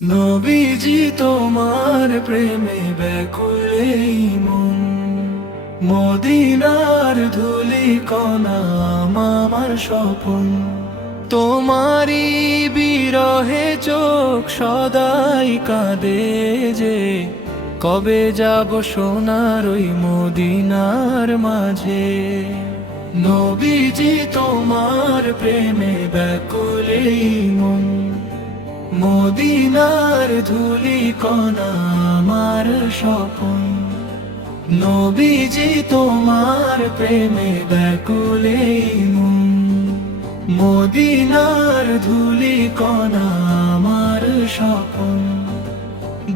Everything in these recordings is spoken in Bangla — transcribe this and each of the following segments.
নবীজি তোমার প্রেমে ব্যাকুল এই মন, মদিনার ধুলি কণা আমার স্বপন। তোমারই বিরহে চোখ সদাই কাঁদে যে, কবে যাব সোনার ওই মদিনার মাঝে। নবীজি তোমার প্রেমে ব্যাকুল এই মন, মদিনার ধুলি কণা আমার স্বপন। নবীজি তোমার প্রেমে ব্যাকুল এই মন, মদিনার ধুলি কণা আমার স্বপন।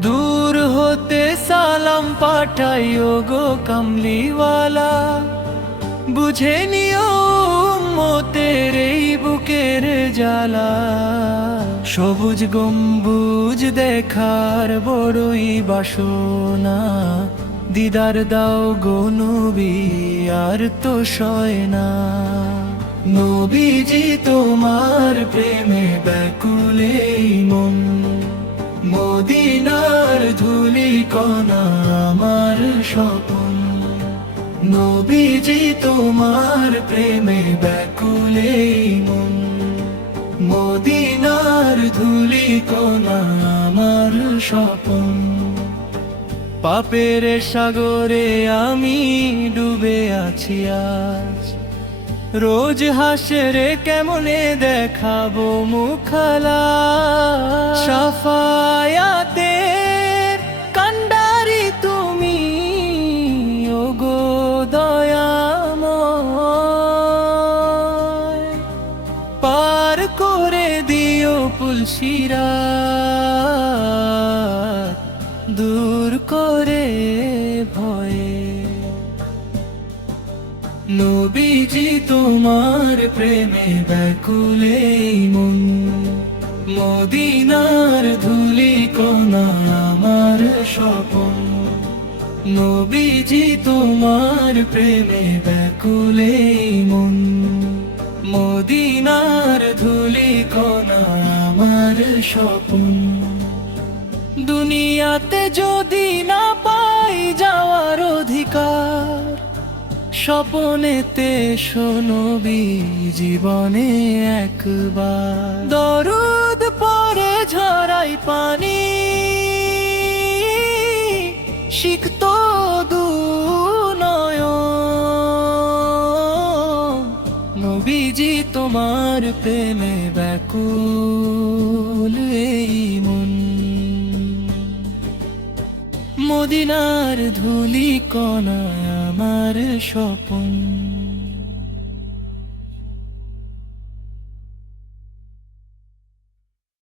দূর হতে সালাম পাঠাইও গো কামলিওয়ালা, বুঝে নিও উম্মতের এই বুকের জ্বালা। সবুজ গম্বুজ দেখার বড়ই বাসনা, দিদার দাও গো নবী আর তো সয় না। নবীজি তোমার প্রেমে ব্যাকুল এই মন, মদিনার ধুলি কণা আমার স্বপন। নবীজি তোমার প্রেমে ব্যাকুল এই মন, মদিনার ধুলি কণা আমার স্বপন। পাপের সাগরে আমি ডুবে আছি আজ, রোজ হাসরে কেমনে দেখাবো মুখালা। শাফায়াতের কান্ডারি তুমি ওগো দয়াময়, পার করে দিও পুলসিরাত, দূর করে ভয়ে। নবীজি তোমার প্রেমে ব্যাকুল এই মন, মদিনার ধুলি কণা আমার স্বপন। নবীজি তোমার প্রেমে ব্যাকুল এই মন, মদিনার ধুলি কণা আমার স্বপন। দুনিয়াতে যদি না পাই যাওয়ার অধিকার, স্বপনেতে শোনবি জীবনে একবার। দরুদ পরে ঝরাই পানি, সিক্ত দুনয়ন। নবীজি তোমার প্রেমে ব্যাকুল এই মন, মদিনার ধুলি কণা আমার স্বপন।